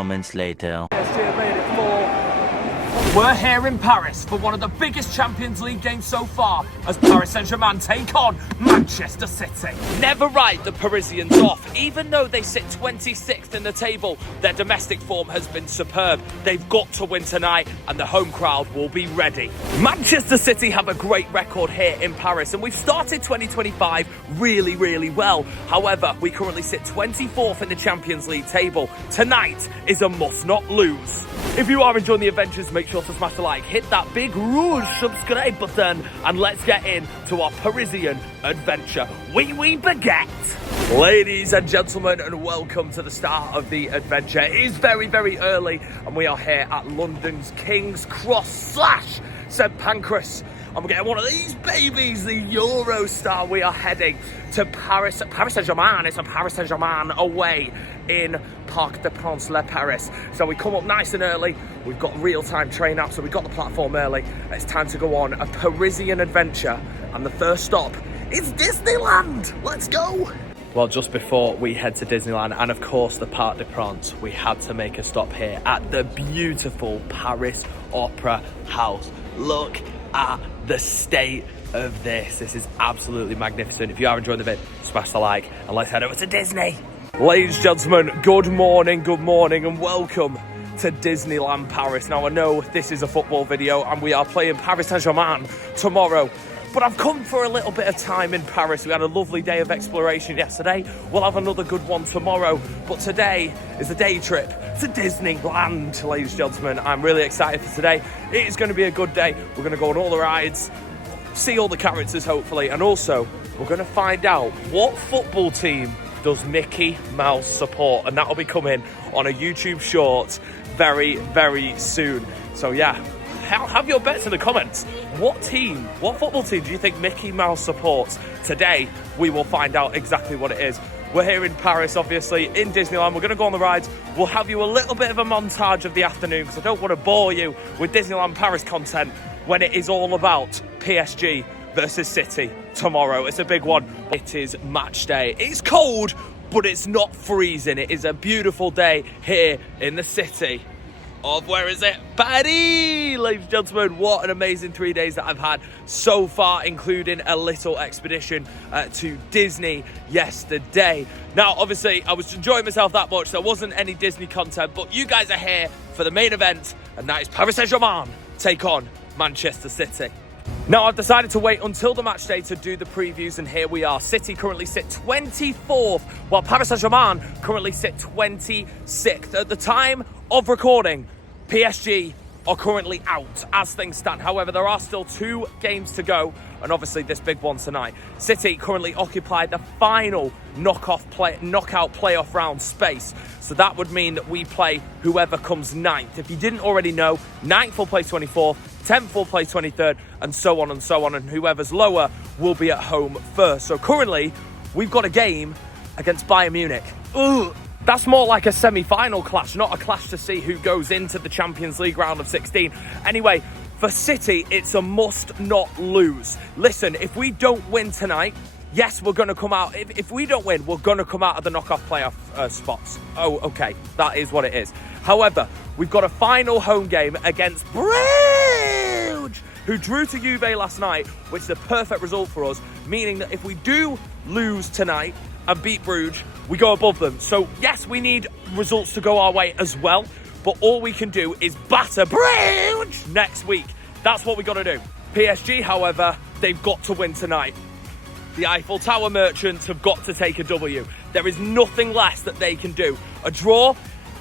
moments later. We're here in Paris for one of the biggest Champions League games so far as Paris Saint-Germain take on Manchester City. Never write the Parisians off. Even though they sit 26th in the table, their domestic form has been superb. They've got to win tonight and the home crowd will be ready. Manchester City have a great record here in Paris and we've started 2025 really well. However, we currently sit 24th in the Champions League table. Tonight is a must not lose. If you are enjoying the adventures, make sure to smash the like, hit that big rouge subscribe button, and let's get into our Parisian adventure. Oui, baguette! Ladies and gentlemen, and welcome to the start of the adventure. It is very early, and we are here at London's King's Cross / St Pancras. And we're getting one of these babies, the Eurostar. We are heading to Paris Saint-Germain. It's a Paris Saint-Germain away in Parc des Princes, Le Paris. So we come up nice and early. We've got real-time train up, so we got the platform early. It's time to go on a Parisian adventure. And the first stop is Disneyland. Let's go. Well, just before we head to Disneyland and, of course, the Parc des Princes, we had to make a stop here at the beautiful Paris Opera House. Look at the state of this. This is absolutely magnificent. If you are enjoying the vid, smash the like and let's head over to Disney. Ladies and gentlemen, good morning and welcome to Disneyland Paris. Now, I know this is a football video and we are playing Paris Saint-Germain tomorrow, but I've come for a little bit of time in Paris. We had a lovely day of exploration yesterday. We'll have another good one tomorrow. But today is a day trip to Disneyland, ladies and gentlemen. I'm really excited for today. It is going to be a good day. We're going to go on all the rides, see all the characters, hopefully. And also, we're going to find out what football team does Mickey Mouse support. And that'll be coming on a YouTube short very soon. So, yeah. Have your bets in the comments. What football team do you think Mickey Mouse supports? Today, we will find out exactly what it is. We're here in Paris, obviously, in Disneyland. We're going to go on the rides. We'll have you a little bit of a montage of the afternoon because I don't want to bore you with Disneyland Paris content when it is all about PSG versus City tomorrow. It's a big one. It is match day. It's cold, but it's not freezing. It is a beautiful day here in the city of, where is it? Paris! Ladies and gentlemen, what an amazing 3 days that I've had so far, including a little expedition to Disney yesterday. Now, obviously, I was enjoying myself that much. There wasn't any Disney content, but you guys are here for the main event, and that is Paris Saint-Germain take on Manchester City. Now, I've decided to wait until the match day to do the previews, and here we are. City currently sit 24th, while Paris Saint-Germain currently sit 26th. At the time of recording, PSG are currently out as things stand. However, there are still 2 games to go, and obviously this big one tonight. City currently occupy the final knockout playoff round space. So that would mean that we play whoever comes 9th. If you didn't already know, 9th will play 24th, 10th will play 23rd, and so on, and whoever's lower will be at home first. So currently, we've got a game against Bayern Munich. Ugh. That's more like a semi-final clash, not a clash to see who goes into the Champions League round of 16. Anyway, for City, it's a must not lose. Listen, if we don't win tonight, yes, we're going to come out. If we don't win, we're going to come out of the knockoff playoff spots. Oh, okay, that is what it is. However, we've got a final home game against Bruges, who drew to Juve last night, which is a perfect result for us, meaning that if we do lose tonight and beat Bruges, we go above them. So, yes, we need results to go our way as well, but all we can do is batter Bruges next week. That's what we got to do. PSG, however, they've got to win tonight. The Eiffel Tower merchants have got to take a W. There is nothing less that they can do. A draw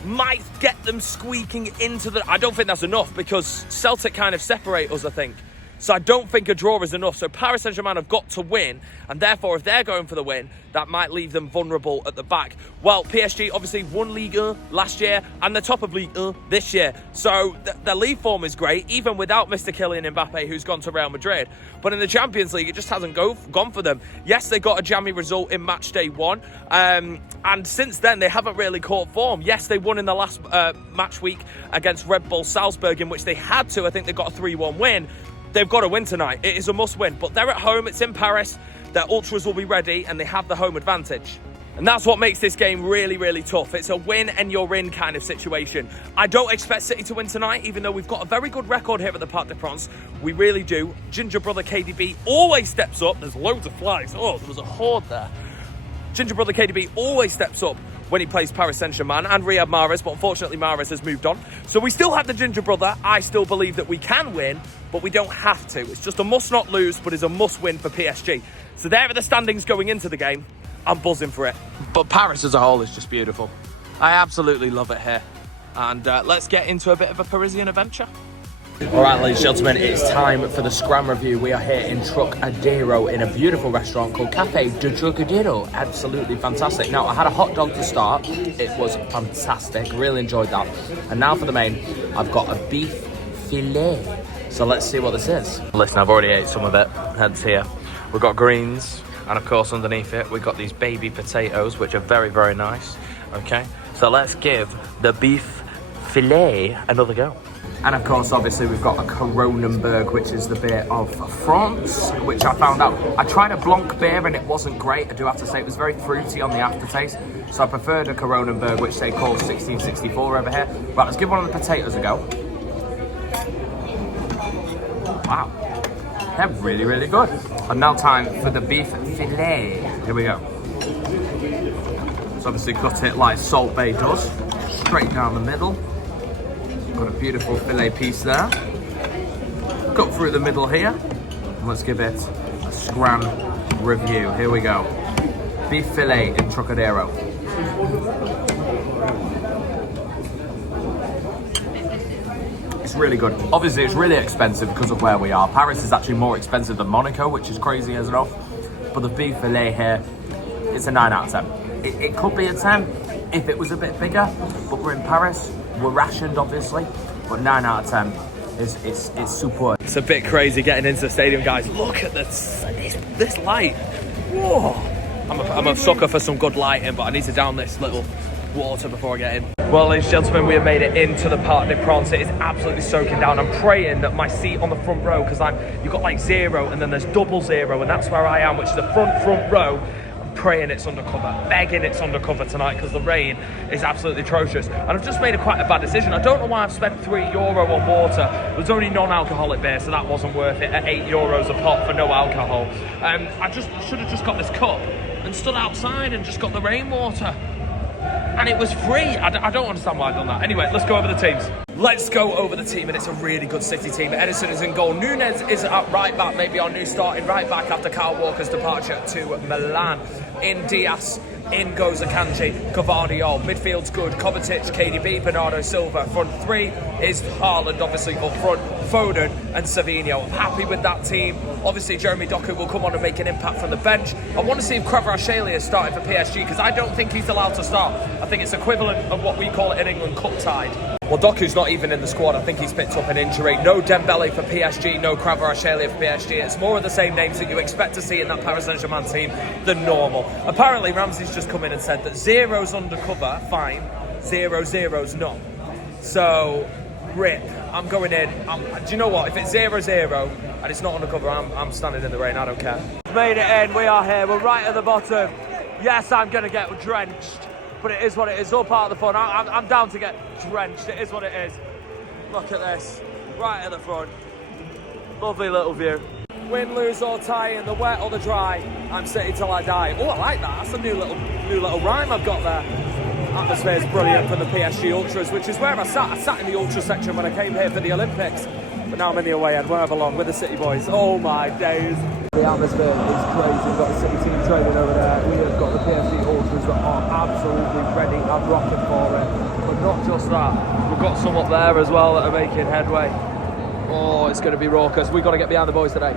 might get them squeaking into the... I don't think that's enough because Celtic kind of separate us, I think. So I don't think a draw is enough. So Paris Saint-Germain have got to win. And therefore, if they're going for the win, that might leave them vulnerable at the back. Well, PSG obviously won Ligue 1 last year and the top of Ligue 1 this year. So their league form is great, even without Mr. Kylian Mbappe, who's gone to Real Madrid. But in the Champions League, it just hasn't gone for them. Yes, they got a jammy result in match day 1. And since then, they haven't really caught form. Yes, they won in the last match week against Red Bull Salzburg, in which they had to. I think they got a 3-1 win. They've got to win tonight. It is a must win. But they're at home. It's in Paris. Their ultras will be ready and they have the home advantage. And that's what makes this game really, really tough. It's a win and you're in kind of situation. I don't expect City to win tonight, even though we've got a very good record here at the Parc des Princes. We really do. Ginger brother KDB always steps up. There's loads of flags. Oh, there was a horde there. Ginger brother KDB always steps up when he plays Paris Saint-Germain and Riyad Mahrez, but unfortunately Mahrez has moved on. So we still have the ginger brother. I still believe that we can win, but we don't have to. It's just a must not lose, but is a must win for PSG. So there are the standings going into the game. I'm buzzing for it. But Paris as a whole is just beautiful. I absolutely love it here. And let's get into a bit of a Parisian adventure. All right, ladies and gentlemen, it's time for the Scram review. We are here in Trocadero in a beautiful restaurant called Café de Trocadero. Absolutely fantastic. Now, I had a hot dog to start. It was fantastic. Really enjoyed that. And now for the main, I've got a beef filet. So let's see what this is. Listen, I've already ate some of it. Heads here. We've got greens. And of course, underneath it, we've got these baby potatoes, which are very, very nice. Okay, so let's give the beef filet another go. And of course, obviously, we've got a Kronenbourg, which is the beer of France, which I found out. I tried a Blanc beer and it wasn't great. I do have to say it was very fruity on the aftertaste. So I preferred a Kronenbourg, which they call 1664 over here. Right, let's give one of the potatoes a go. Wow. They're really, really good. And now time for the beef filet. Here we go. So obviously cut it like Salt Bay does. Straight down the middle. Got a beautiful filet piece there. Cut through the middle here. And let's give it a Scram review. Here we go. Beef filet in Trocadero. It's really good. Obviously, it's really expensive because of where we are. Paris is actually more expensive than Monaco, which is crazy as enough. But the beef filet here, it's a 9 out of 10. It could be a 10 if it was a bit bigger, but we're in Paris. We're rationed, obviously, but 9 out of 10 it's superb. It's a bit crazy getting into the stadium, guys. Look at this light. Whoa! I'm a sucker for some good lighting, but I need to down this little water before I get in. Well, ladies and gentlemen, we have made it into the Parc des Princes. It is absolutely soaking down. I'm praying that my seat on the front row, because you've got like 0 and then there's double 0, and that's where I am, which is the front row. I'm praying it's undercover, begging it's undercover tonight, because the rain is absolutely atrocious. And I've just made quite a bad decision. I don't know why I've spent €3 on water. It was only non-alcoholic beer, so that wasn't worth it at €8 a pop for no alcohol. I just should have just got this cup and stood outside and just got the rainwater. And it was free. I don't understand why I've done that. Anyway, let's go over the teams. Let's go over the team, and it's a really good City team. Edison is in goal. Nunez is at right back, maybe our new starting right back after Kyle Walker's departure to Milan. In Diaz, in goes Akanji, Cavani. Midfield's good. Kovacic, KDB, Bernardo Silva. Front three is Haaland, obviously up front, Foden and Savinho. I'm happy with that team. Obviously, Jeremy Doku will come on and make an impact from the bench. I want to see if Kvaratskhelia is starting for PSG, because I don't think he's allowed to start. I think it's equivalent of what we call it in England, cup tied. Well, Doku's not even in the squad. I think he's picked up an injury. No Dembele for PSG, no Kvaratskhelia for PSG. It's more of the same names that you expect to see in that Paris Saint-Germain team than normal. Apparently, Ramsey's just come in and said that 0's undercover, fine. 0-0's not. So, rip. I'm going in. Do you know what? If it's 0-0 and it's not undercover, I'm standing in the rain. I don't care. Made it in. We are here. We're right at the bottom. Yes, I'm going to get drenched. But it is what it is. All part of the fun. I'm down to get drenched. It is what it is. Look at this. Right at the front. Lovely little view. Win, lose or tie, in the wet or the dry, I'm City till I die. Oh, I like that. That's a new little rhyme I've got there. Atmosphere's brilliant for the PSG Ultras, which is where I sat. I sat in the Ultra section when I came here for the Olympics. But now I'm in the away end, where I belong, with the City boys. Oh my days. The atmosphere is crazy. We've got the City team training over there. We have got the PSG Ultras that are absolutely ready and rocking for it. But not just that, we've got some up there as well that are making headway. Oh, it's going to be raucous. We've got to get behind the boys today.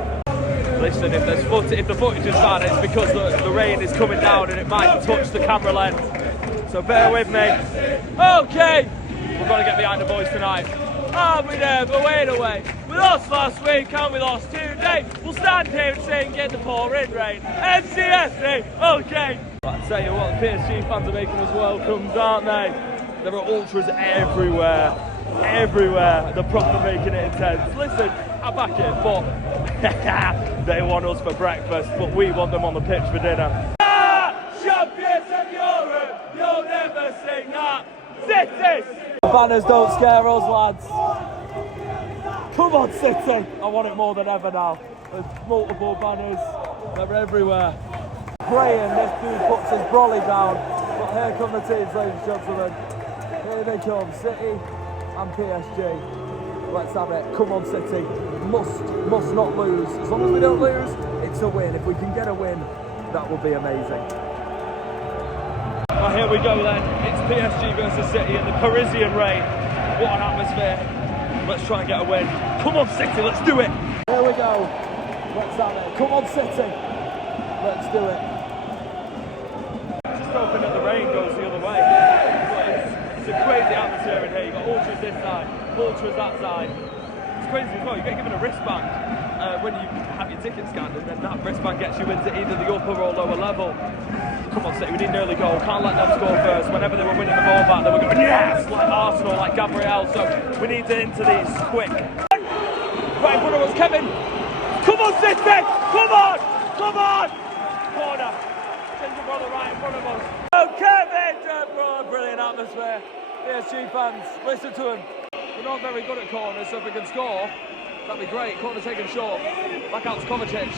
Listen, if the footage is bad, it's because the rain is coming down and it might touch the camera lens. So bear with me. Okay, we've got to get behind the boys tonight. Are we there? But wait away. We lost last week and we lost today. We'll stand here and say and get the pouring rain. NCSA, okay. But I tell you what, the PSG fans are making us welcomes, aren't they? There are ultras everywhere. Everywhere. They're proper making it intense. Listen, I back it, but they want us for breakfast, but we want them on the pitch for dinner. Champions! banners don't scare us, lads. Come on, City. I want it more than ever now. There's multiple banners. They're everywhere. Praying this dude puts his brolly down. But here come the teams, ladies and gentlemen. Here they come, City and PSG. Let's have it. Come on, City. Must not lose. As long as we don't lose, it's a win. If we can get a win, that would be amazing. Well, here we go then. It's PSG versus City in the Parisian rain. What an atmosphere. Let's try and get a win. Come on, City, let's do it. Here we go. Let's have it. Come on, City. Let's do it. Just hoping that the rain goes the other way. But it's a crazy atmosphere in here. You've got ultras this side, ultras that side. It's crazy as well. You get given a wristband when you have your ticket scanned, and then that wristband gets you into either the upper or lower level. Come on, City, we need an early goal. Can't let them score first. Whenever they were winning the ball back, they were going, yes, like Arsenal, like Gabriel. So we need to into these quick. Right in front of us, Kevin. Come on, City! Come on! Come on! Corner. Ginger brother right in front of us. Oh, Kevin! Oh, brilliant atmosphere. PSG fans, listen to him. We're not very good at corners, so if we can score, that'd be great. Corner taken short. Back out to Kovacic.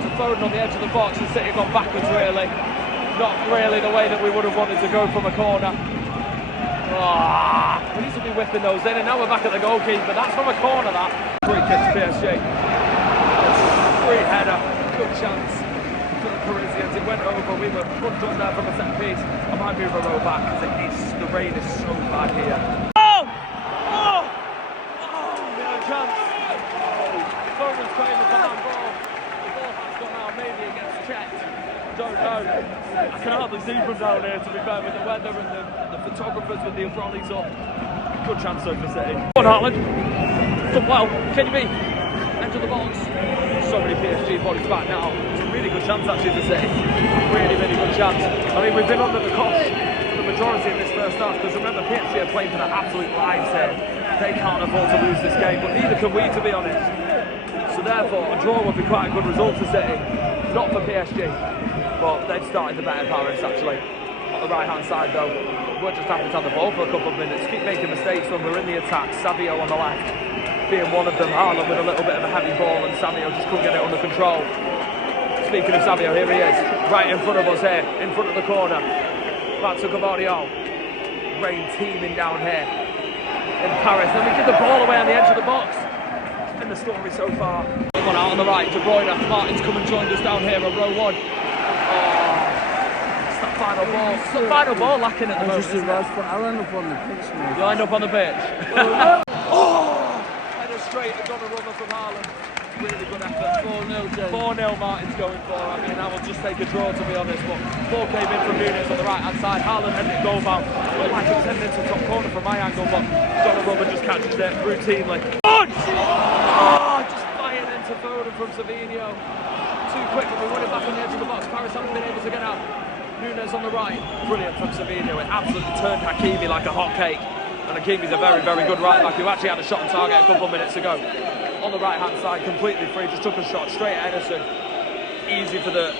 To Foden on the edge of the box, and City gone backwards really. Not really the way that we would have wanted to go from a corner. We need to be whipping those in, and now we're back at the goalkeeper. That's from a corner, that. Free kick to PSG. Free header. Good chance for the Parisians. It went over. We were put on there from a set piece. I might move a row back because the rain is so bad here. Oh! Oh! Oh! We had a chance. Foden's playing the ball. Maybe it gets checked. Don't know. I can hardly see from down here, to be fair, with the weather and the photographers with the trolleys up. Good chance though for City. Come on, Haaland. Done well. Can you be? Enter the box. So many PSG bodies back now. It's a really good chance actually for City. Really, really good chance. I mean, we've been under the cosh for the majority of this first half, because remember, PSG are playing for their absolute lives here. They can't afford to lose this game, but neither can we, to be honest. So therefore, a draw would be quite a good result for City. Not for PSG, but they've started the better Paris actually. On the right-hand side though, we're just happy to have the ball for a couple of minutes. Keep making mistakes when we're in the attack. Savio on the left, being one of them. Haaland with a little bit of a heavy ball, and Savio just couldn't get it under control. Speaking of Savio, here he is, right in front of us here, in front of the corner. Back to Gabriel. Rain teeming down here in Paris. Then we give the ball away on the edge of the box. In the story so far. One out on the right, De Bruyne. Martin's come and joined us down here on row one. Oh, it's that final ball. It's the final ball lacking at the moment. I lined up on the pitch, mate. You lined up on the pitch? Oh! Header straight and Donnarumma from Haaland. Really good effort. 4-0. 4-0 Martin's going for. I mean, I will just take a draw, to be honest. But ball came in from Nunes on the right-hand side. Haaland headed it goal bound. Looked like it was heading into the top corner from my angle, but Donnarumma just catches it routinely. Oh, just fired into Foden from Savinho. Too quick, and we won it back on the edge of the box. Paris haven't been able to get out. Nunes on the right. Brilliant from Savinho. It absolutely turned Hakimi like a hot cake. And Hakimi's a very, very good right back who actually had a shot on target a couple of minutes ago. On the right-hand side, completely free. Just took a shot straight at Ederson. Easy for the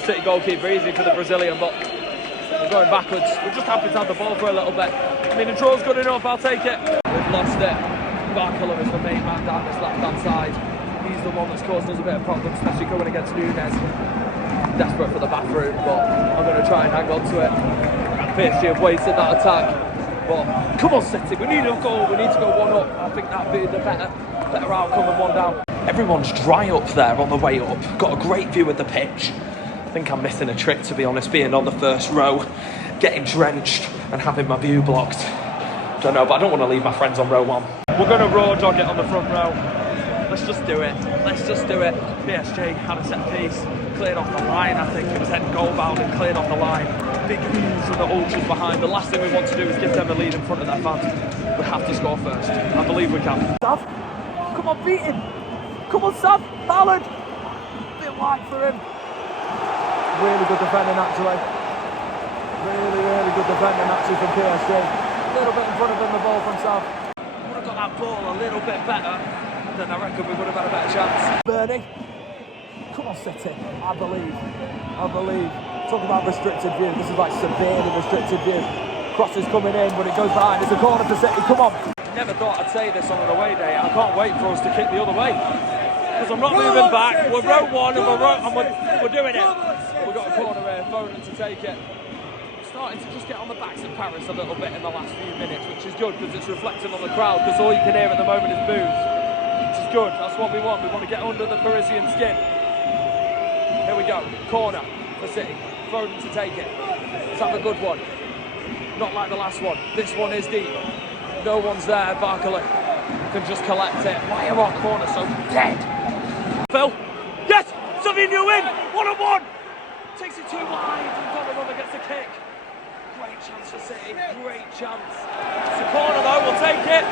City goalkeeper, easy for the Brazilian, but we're going backwards. We're just happy to have the ball for a little bit. I mean, the draw's good enough, I'll take it. We've lost it. Barcola is the main man down this left-hand side. He's the one that's caused us a bit of problems, especially going against Nunes. Desperate for the bathroom, but I'm going to try and hang on to it. PSG have wasted that attack. But come on, City, we need a goal. We need to go one up. I think that'd be the better outcome than one down. Everyone's dry up there on the way up. Got a great view of the pitch. I think I'm missing a trick, to be honest, being on the first row, getting drenched and having my view blocked. Don't know, but I don't want to leave my friends on row one. We're going to raw dog it on the front row. Let's just do it. Let's just do it. PSG had a set piece, cleared off the line. I think it was heading goal bound and cleared off the line. Big ooze from the ultras behind. The last thing we want to do is give them a lead in front of their fans. We have to score first. I believe we can. Sav, come on, beat him. Come on, Sav. Haaland. Bit wide for him. Really good defending, actually. Really, really good defending, actually, from PSG. A little bit in front of him, the ball from Sav. Would have got that ball a little bit better, then I reckon we would have had a better chance. Bernie, come on, City. I believe. Talk about restricted view. This is like severely restricted view. Cross is coming in, but it goes behind. It's a corner for City. Come on. Never thought I'd say this on an away day. I can't wait for us to kick the other way. Because I'm not moving back. We're row one and we're doing it. We've got a corner here, Foden to take it. Starting to just get on the backs of Paris a little bit in the last few minutes, which is good because it's reflecting on the crowd, because all you can hear at the moment is boos. Which is good. That's what we want. We want to get under the Parisian skin. Here we go. Corner for City. Foden to take it. Let's have a good one. Not like the last one. This one is deep. No one's there. Barkley can just collect it. Why are our corners so dead? Phil. Yes! Savinho in! 1-on-1! Takes it too wide. And Donnarumma gets a kick. Great chance for City. Great chance. It's a corner though. We'll take it.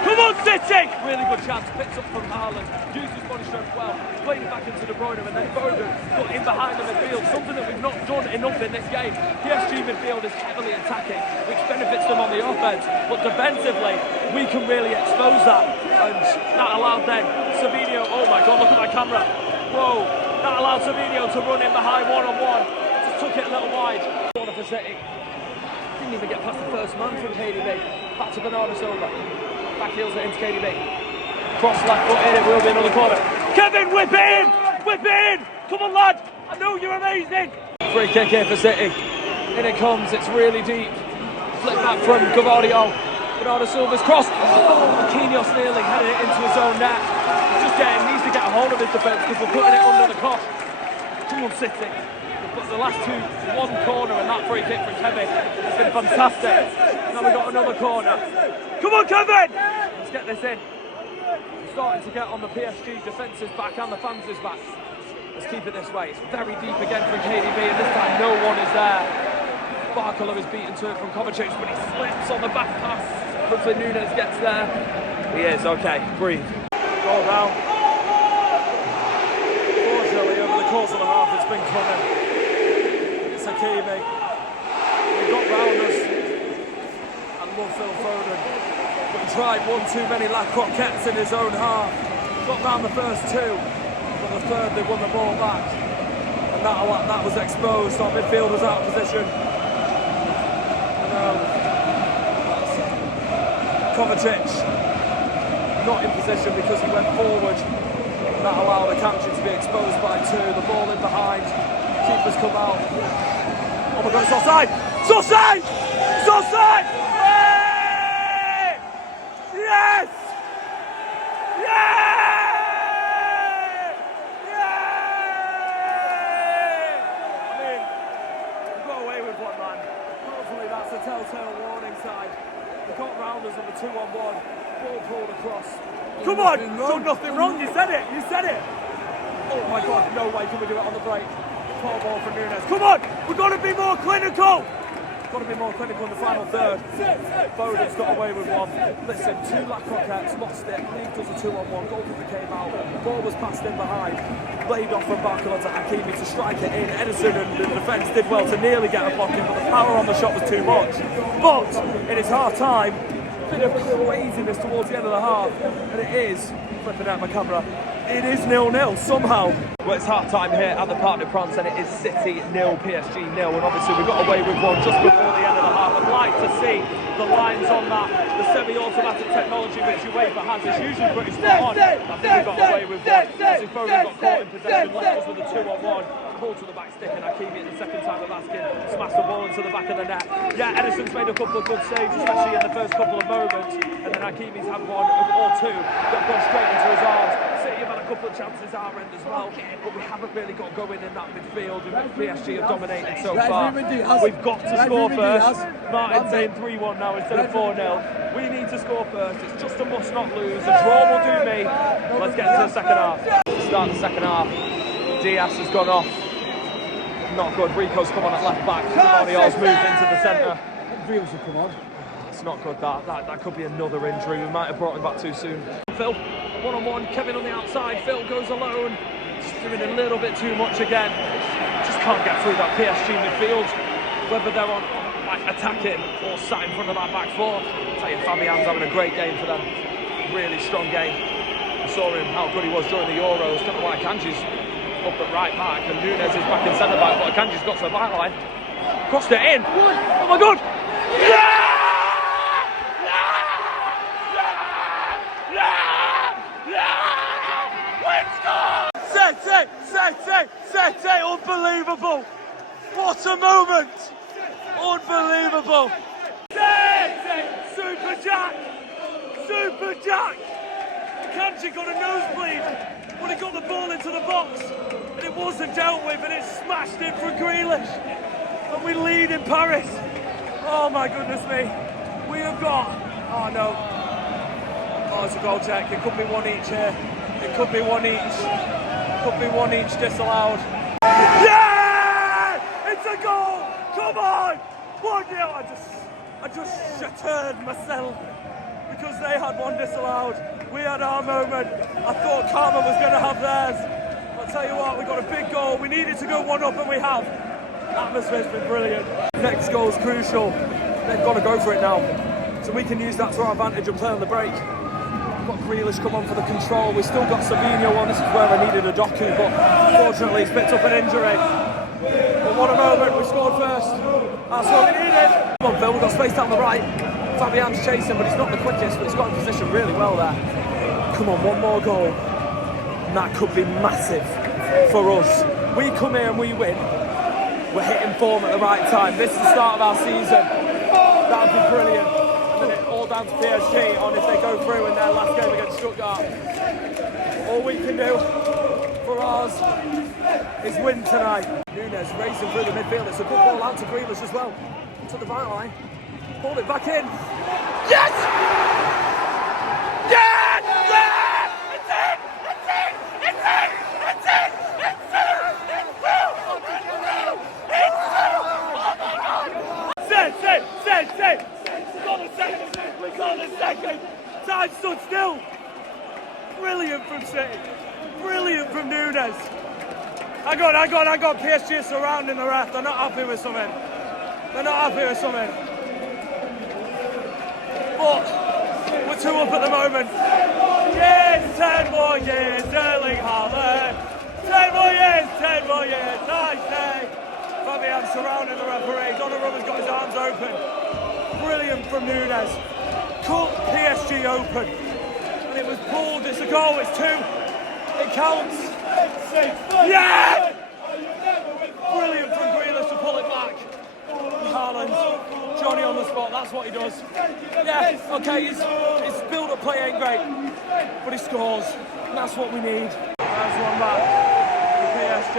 Come on, City! Really good chance. Picks up from Haaland. Used his body strength well. Played it back into De Bruyne, and then Foden got in behind the midfield. Something that we've not done enough in this game. PSG midfield is heavily attacking, which benefits them on the offense. But defensively, we can really expose that. And that allowed then Savinho. Oh my God! Look at my camera. Whoa! That allowed Savinho to run in behind 1-on-1. Just took it a little wide. Corner for City. Didn't even get past the first man from KDB. Back to Bernardo Silva. Back heels it into KDB. Cross left foot in, it will be another corner. Kevin, whip it in! Whip it in! Come on, lad! I know you're amazing! Free kick here for City. In it comes, it's really deep. Flip back from Gavardio. Bernardo Silva's cross. Oh, Marquinhos nearly headed it into his own net. Needs to get a hold of his defence because we're putting it under the cosh. Come on, City. But the last two, one corner and that free kick from Kevin has been fantastic. Now we've got another corner. Come on, Kevin! Let's get this in. Starting to get on the PSG defence's back and the fans' back. Let's keep it this way. It's very deep again from KDB, and this time no one is there. Barkala is beaten to it from Kovacic, but he slips on the back pass. Hopefully Nunes gets there. He is, okay, breathe. Goal down. Fortunately, over the course of the half, it's been coming. It's Hakimi. He got round us. And love Phil Foden. But he tried one too many La Croquettes in his own half. Got round the first two. But the third, they won the ball back. And that was exposed. Our midfield was out of position. And Kovacic not in position because he went forward. And that allowed Akanji to be exposed by two. The ball in behind. Keepers come out. Oh my God, it's offside! It's offside! It's offside! Hey! Yes! Yeah! Yeah! I mean, we got away with one, man. Hopefully that's a telltale warning sign. We got round us on the 2-on-1. Ball pulled across. Come on! Done nothing wrong, you said it! You said it! Oh my God, no way can we do it on the break. Poor ball from Nunes. Come on! We've got to be more clinical! Got to be more clinical in the final third. Foden's got away with one. Listen, two La Croquettes, lost it. League does a 2-on-1. Goalkeeper came out. Ball was passed in behind. Laid off from Barkala to Hakimi to strike it in. Edison and the defence did well to nearly get a block in, but the power on the shot was too much. But it is half time. Bit of craziness towards the end of the half, and it is, flipping out my camera, it is 0-0 somehow. Well, it's half time here at the Parc des Princes, and it is City 0, PSG 0, and obviously we got away with one just before the end of the half. I'd like to see the lines on that, the semi-automatic technology which UEFA has is usually pretty spot on. I think we got away with one. Obviously Foden got caught in possession, left us with a 2-on-1. Pulled to the back stick, and Hakimi at the second time of asking smashed the ball into the back of the net. Yeah, Edison's made a couple of good saves, especially in the first couple of moments, and then Hakimi's had one or two that gone straight into his arms. City have had a couple of chances our end as well, but we haven't really got going in that midfield, and PSG have dominated so far. We've got to score first. Martin's saying 3-1 now instead of 4-0. We need to score first. It's just a must not lose. A draw will do me. Let's get to the second half. To start the second half, Diaz has gone off. Not good. Rico's come on at left back. Guardiola's moved into the centre. Come on. It's not good, that could be another injury. We might have brought him back too soon. Phil, 1-on-1, Kevin on the outside. Phil goes alone. Just doing a little bit too much again. Just can't get through that PSG midfield. Whether they're on like attacking or sat in front of that back four. I'll tell you, Fabian's having a great game for them. Really strong game. I saw him, how good he was during the Euros. Don't know why Kanji's up at right back and Nunes is back in centre back, but Akanji's got to the back line. Crossed it in. Oh my God! Sete, unbelievable! What a moment! Unbelievable! Sete, Super Jack! Super Jack! Kanji got a nosebleed when he got the ball into the box, and it wasn't dealt with, and it smashed in for Grealish, and we lead in Paris. Oh my goodness me! We have got. Oh no! Oh, it's a goal check. It could be one each here. It could be one each. Could be one each disallowed. Yeah! It's a goal! Come on! 1-0. I just shattered myself because they had one disallowed. We had our moment. I thought Karma was going to have theirs. I'll tell you what, we got a big goal. We needed to go 1-up and we have. Atmosphere's been brilliant. Next goal's crucial. They've got to go for it now. So we can use that to our advantage and play on the break. Got Grealish come on for the control. We've still got Savinho on. This is where I needed a Doku, but unfortunately he's picked up an injury. But what a moment, we scored first. That's what we needed. Come on Phil, we've got space down the right. Fabian's chasing, but he's not the quickest, but he's got in position really well there. Come on, one more goal. And that could be massive for us. We come here and we win. We're hitting form at the right time. This is the start of our season. That would be brilliant. And then it all down to PSG on if they go through in their last game against Stuttgart. All we can do for ours is win tonight. Nunes racing through the midfield. It's a good ball out to Grealish as well. To the right line. Pulled it back in. Yes! Yes! Yes! It's in! It's in! It's in! It's in! It's through! It's through! It's through! Oh my God! Say! We got the second! We got the second! Time stood still! Brilliant from City. Brilliant from Nunes. I got PSG surrounding the ref. They're not happy with something. They're not happy with something. But we're 2 up at the moment. Yes, 10 more years, Erling Haaland. 10 more years, I say. Fabian surrounding the referee. Donnarumma's got his arms open. Brilliant from Nunes. Cut PSG open. And it was pulled, it's a goal, it's 2. It counts. Yeah! Brilliant from Grealish to pull it back. Haaland, Johnny on the spot, that's what he does. Yeah, okay, his build-up play ain't great, but he scores, and that's what we need. There's one back for PSG.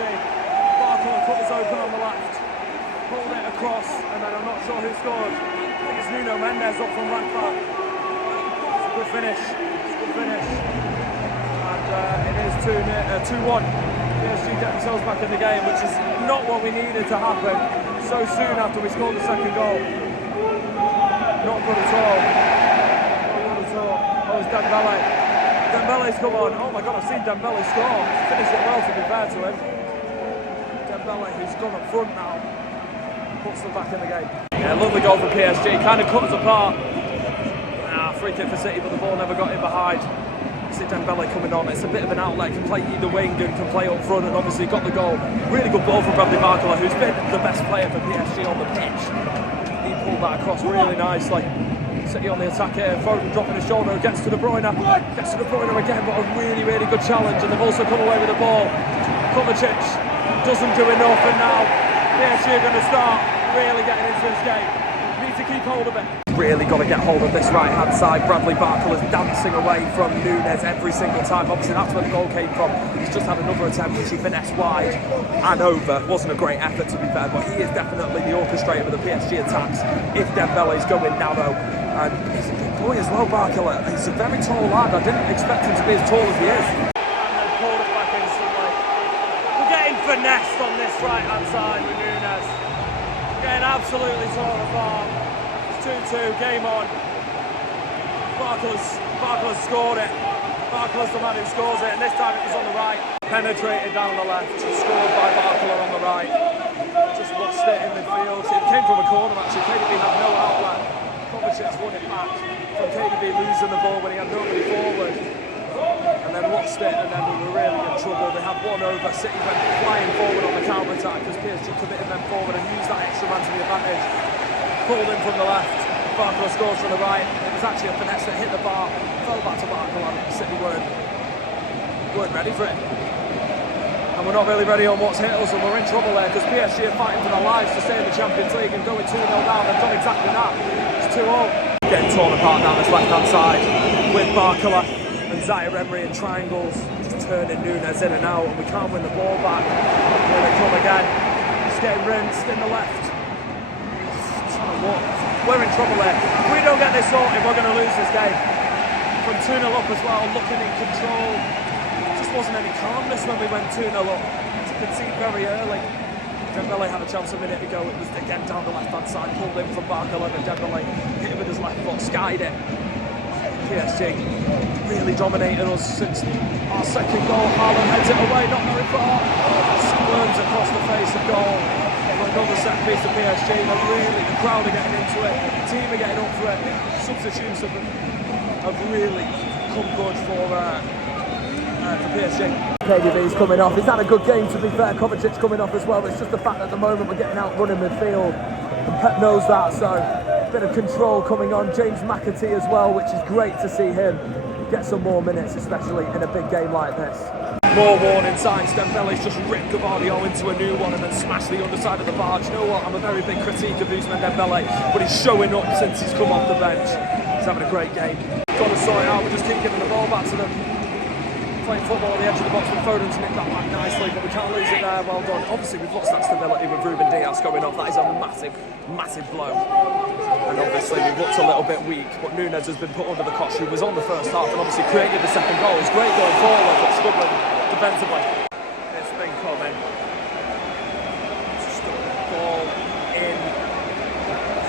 Barker cut us open on the left, pulled it across, and then I'm not sure who scored. I think it's Nuno Mendes up from left back. It's a good finish, and it is 2-1. PSG get themselves back in the game, which is not what we needed to happen so soon after we scored the second goal. Not good at all. Oh, it's Dembele. Dembele's come on. Oh my God, I've seen Dembele score. He's finished it well, to be fair to him. Dembele, who's gone up front now, puts them back in the game. Yeah, lovely goal for PSG. Kind of cut us apart. Free kick for City, but the ball never got in behind. See Dembele coming on. It's a bit of an outlet. Can play either wing and can play up front, and obviously got the goal. Really good ball from Bradley Barcola, who's been the best player for PSG on the pitch. He pulled that across really nicely. City on the attack here. Foden dropping his shoulder, gets to De Bruyne. Gets to De Bruyne again, but a really, really good challenge. And they've also come away with the ball. Kovacic doesn't do enough, and now PSG are going to start really getting into this game. Need to keep hold of it. Really got to get hold of this right-hand side. Bradley Barcola's dancing away from Nunes every single time. Obviously, that's where the goal came from. He's just had another attempt which he finessed wide and over. Wasn't a great effort, to be fair, but he is definitely the orchestrator of the PSG attacks if Dembele's going narrow. And he's a big boy as well, Barcola. He's a very tall lad. I didn't expect him to be as tall as he is. And they pulled it back instantly. We're getting finessed on this right-hand side with Nunes. Getting absolutely torn apart. 2-2, game on. Barcola's scored it. Barcola's the man who scores it, and this time it was on the right. Penetrated down the left, scored by Barcola on the right. Just lost it in midfield. It came from a corner actually. KDB had no outlet. Kovacic won it back from KDB losing the ball when he had nobody forward. And then lost it, and then we were really in trouble. They had one over. City went flying forward on the counter-attack because PSG committed them forward and used that extra man to the advantage. pulled in from the left. Barker scores from the right. It was actually a finesse that hit the bar, fell back to Barker, and City weren't ready for it. And we're not really ready on what's hit us, and we're in trouble there because PSG are fighting for their lives to stay in the Champions League and going 2-0 down. They've done exactly that. It's 2-0. Getting torn apart down this left-hand side with Barcola and Zaire Emery in triangles, just turning Nunes in and out, and we can't win the ball back. Here they come again. Just getting rinsed in the left. We're in trouble there. If we don't get this sorted, we're going to lose this game. From 2-0 up as well, looking in control. Just wasn't any calmness when we went 2-0 up. To concede very early. Dembele had a chance a minute ago. It was again down the left-hand side, pulled in from Barcola, and Dembele hit it with his left foot, skied it. PSG really dominated us since our second goal. Haaland heads it away, not very far. Squirms across the face of goal. Another set piece of PSG. The crowd are getting into it. The team are getting up for it. Substitutes have really come good for PSG. KDB's coming off. He's had a good game, to be fair. Kovacic's coming off as well. It's just the fact that at the moment we're getting out running midfield, and Pep knows that. So a bit of control coming on. James McAtee as well, which is great to see him get some more minutes, especially in a big game like this. More warning signs. Dembele's just ripped Gavardio into a new one and then smashed the underside of the bar. Do you know what? I'm a very big critique of Ousmane Dembele, but he's showing up since he's come off the bench. He's having a great game. Got to sort it out. We just keep giving the ball back to them. Playing football on the edge of the box with Foden to nick that back nicely, but we can't lose it there. Well done. Obviously, we've lost that stability with Ruben Dias going off. That is a massive, massive blow. And obviously, we've looked a little bit weak, but Nunes has been put under the cosh. He was on the first half and obviously created the second goal. It's great going forward, but struggling defensively. It's been coming. Stuck the ball in.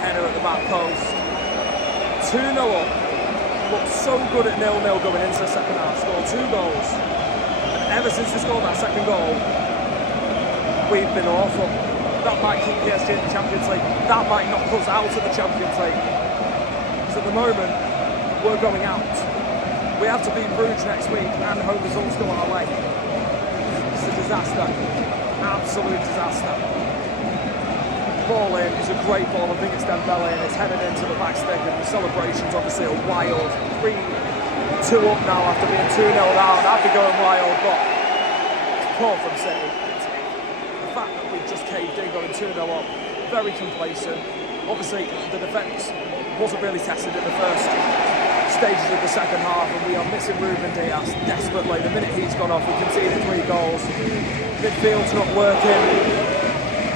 Header at the back post. 2-0 up. Looked so good at 0-0 going into the second half. Scored 2 goals. And ever since they scored that second goal, we've been awful. That might keep PSG in the Champions League. That might knock us out of the Champions League. Because at the moment, we're going out. We have to beat Bruges next week and home results go our way. It's a disaster. Absolute disaster. Ball in is a great ball. I think it's Dembele and it's headed into the back stick, and the celebrations obviously are wild. 3-2 up now after being 2-0 down. After going wild, but poor from City. The fact that we've just caved in going 2-0 up, very complacent. Obviously the defence wasn't really tested in the first stages of the second half, and we are missing Ruben Dias desperately. The minute he's gone off, we conceded 3 goals. Midfield's not working.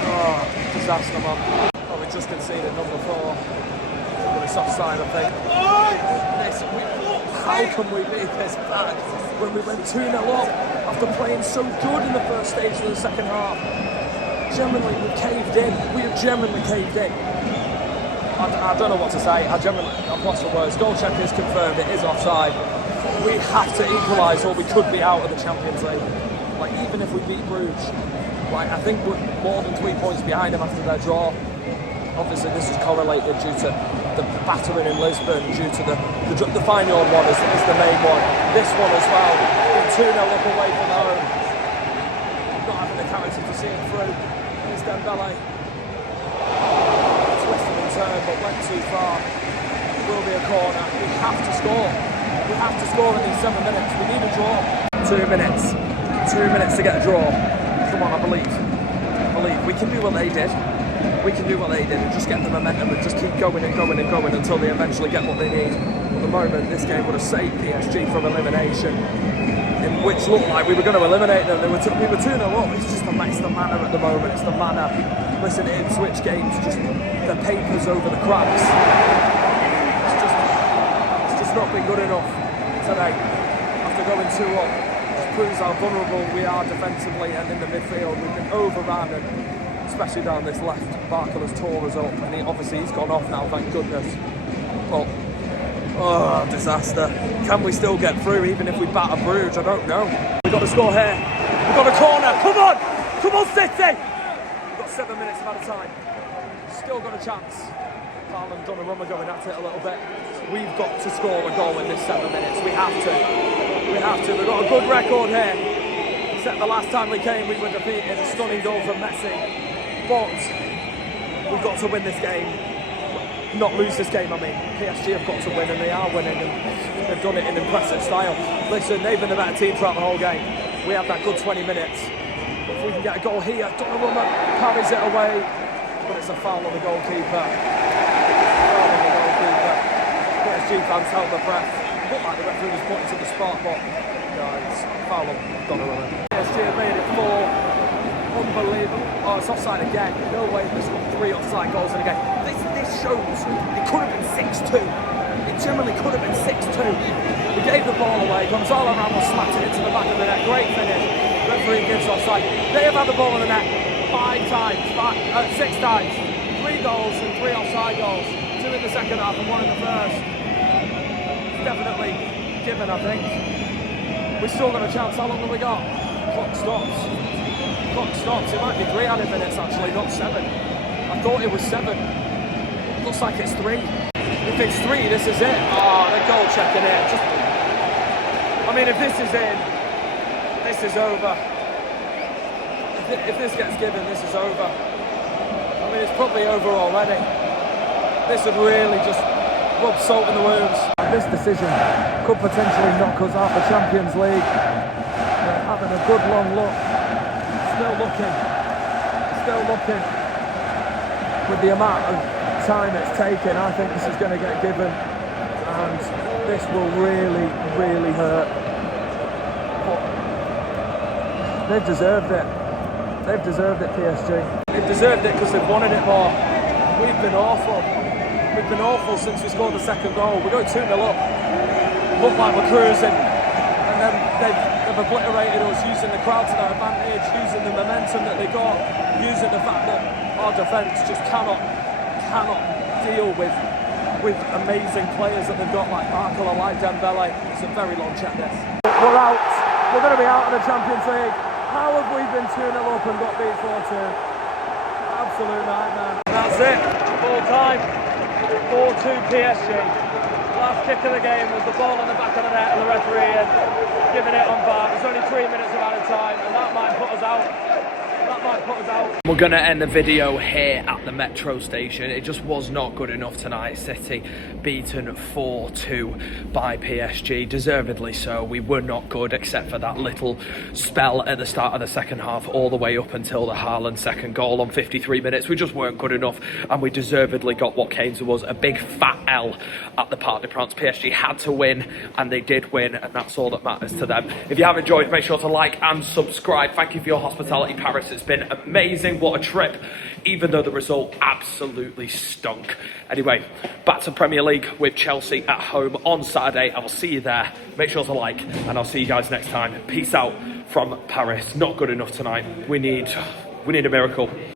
Oh, disaster, man. Oh, we just conceded number 4. It's offside, I think. How can we be this bad when we went 2-0 up after playing so good in the first stage of the second half? Genuinely, we caved in. We have genuinely caved in. I don't know what to say. I've lost the words. Goal check is confirmed. It is offside. We have to equalise or we could be out of the Champions League. Like, even if we beat Bruges, like, I think we're more than 3 points behind them after their draw. Obviously, this is correlated due to the battering in Lisbon, due to the final one is the main one. This one as well, being 2-0 up away from home. Not having the character to see it through. Here's Dembele. Twisted and turned, but went too far. It will be a corner. We have to score. We have to score in these 7 minutes. We need a draw. 2 minutes. 2 minutes to get a draw. Come on, I believe. We can do what they did. We can do what they did and just get the momentum and just keep going and going and going until they eventually get what they need. At the moment, this game would have saved PSG from elimination, in which looked like we were going to eliminate them. We were 2-0 up. It's just the manner at the moment. It's the manner. Listen, in Switch games, just the papers over the cracks. It's just not been good enough today. After going 2 up, it proves how vulnerable we are defensively and in the midfield. We've been overrun, and especially down this left. Barcola has tore us up, and he's gone off now, thank goodness. But, oh, disaster. Can we still get through even if we batter Bruges? I don't know. We've got to score here. We've got a corner. Come on! Come on, City! We've got 7 minutes of time. Still got a chance. Haaland, Donnarumma going at it a little bit. We've got to score a goal in this 7 minutes. We have to. We have to. We've got a good record here. Except the last time we came, we were defeated. A stunning goal from Messi. But we've got to win this game. not lose this game. I mean, PSG have got to win, and they are winning, and they've done it in impressive style. Listen, they've been the better team throughout the whole game. We had that good 20 minutes. If we can get a goal here, Donnarumma parries it away, but it's a foul on the goalkeeper. Foul on the goalkeeper. PSG fans held their breath. Looked like the referee was pointing to the spot, but it's foul on Donnarumma. PSG have made it 4. Unbelievable. Oh, it's offside again. No way there's 3 offside goals in a game. This shows it could have been 6-2. It generally could have been 6-2. We gave the ball away. Gonzalo Ramos smacked it into the back of the net. Great finish. Referee gives offside. They have had the ball in the net 6 times. 3 goals and 3 offside goals. 2 in the second half and 1 in the first. It's definitely given, I think. We've still got a chance. How long have we got? Clock stops. It might be 3 added minutes actually, not 7. I thought it was 7. Looks like it's 3. If it's 3, this is it. Oh, the goal checking it. I mean, if this is in, this is over. If this gets given, this is over. I mean, it's probably over already. This would really just rub salt in the wounds. This decision could potentially knock us out of the Champions League. They're having a good long look. Still looking. With the amount of time it's taken, I think this is going to get given, and this will really, really hurt. But they've deserved it. They've deserved it, PSG. They've deserved it because they've wanted it more. We've been awful. We've been awful since we scored the second goal. We go 2-0 up. Look like we're cruising, and then they've obliterated us, using the crowd to their advantage, using the momentum that they got, using the fact that our defence just cannot deal with amazing players that they've got like Barcola, like Dembele. It's a very long check this. We're out. We're going to be out of the Champions League. How have we been 2-0 up and got beat 4-2? Absolute nightmare. And that's it. Full time. 4-2 PSG. Last kick of the game was the ball on the back of the net and the referee had given it on bar. There's only 3 minutes of added time, and that might put us out. We're going to end the video here at the metro station. It just was not good enough tonight. City beaten 4-2 by PSG, deservedly so. We were not good except for that little spell at the start of the second half, all the way up until the Haaland second goal on 53 minutes. We just weren't good enough, and we deservedly got what came to us, a big fat L at the Parc des Princes. PSG had to win, and they did win, and that's all that matters to them. If you have enjoyed, make sure to like and subscribe. Thank you for your hospitality, Paris. It's been amazing. What a trip, even though the result absolutely stunk. Anyway, back to Premier League with Chelsea at home on Saturday. I will see you there. Make sure to like, and I'll see you guys next time. Peace out from Paris. Not good enough tonight. We need a miracle.